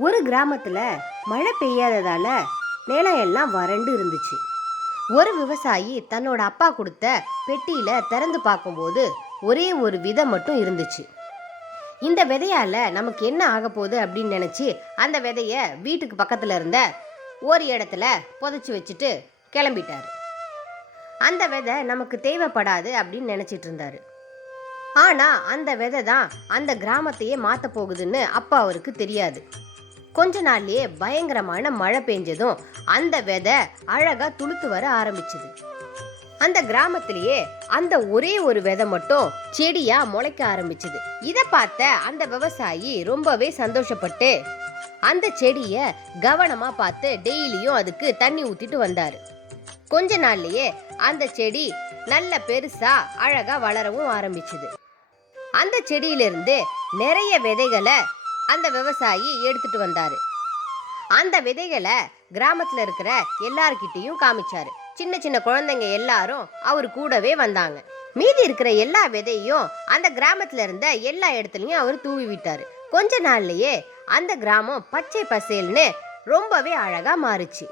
ஒரு கிராமத்துல மழை பெய்யாததால நிலம் எல்லாம் வறண்டு இருந்துச்சு. ஒரு விவசாயி தன்னோட அப்பா கொடுத்த பெட்டியில திறந்து பார்க்கும்போது ஒரே ஒரு விதை மட்டும் இருந்துச்சு. இந்த விதையால நமக்கு என்ன ஆக போகுது அப்படின்னு நினைச்சு அந்த விதைய வீட்டுக்கு பக்கத்துல இருந்த ஒரு இடத்துல புதைச்சி வச்சுட்டு கிளம்பிட்டாரு. அந்த விதை நமக்கு தேவைப்படாது அப்படின்னு நினைச்சிட்டு இருந்தாரு. ஆனா அந்த விதை தான் அந்த கிராமத்தையே மாத்த போகுதுன்னு அப்பா அவருக்கு தெரியாது. கொஞ்ச நாள்லயே பயங்கரமான மழை பெஞ்சதும் அந்த விதை அழகா துளுத்து வர ஆரம்பிச்சுது. அந்த கிராமத்திலேயே அந்த ஒரே ஒரு விதை மட்டும் செடியா முளைக்க ஆரம்பிச்சுது. இத பார்த்த அந்த விவசாயி ரொம்பவே சந்தோஷப்பட்டு அந்த செடிய கவனமா பார்த்து டெய்லியும் அதுக்கு தண்ணி ஊத்திட்டு வந்தாரு. கொஞ்ச நாள்லயே அந்த செடி நல்ல பெருசா அழகா வளரவும் ஆரம்பிச்சுது. அந்த செடியிலிருந்து நிறைய விதைகளை அந்த விவசாயி எடுத்துட்டு வந்தாரு. அந்த விதைகளை கிராமத்துல இருக்கிற எல்லார்கிட்டையும் காமிச்சாரு. சின்ன சின்ன குழந்தைங்க எல்லாரும் அவரு கூடவே வந்தாங்க. மீதி இருக்கிற எல்லா விதையும் அந்த கிராமத்துல இருந்த எல்லா இடத்துலயும் அவர் தூவி விட்டாரு. கொஞ்ச நாள்லயே அந்த கிராமம் பச்சை பசேல்னு ரொம்பவே அழகா மாறுச்சு.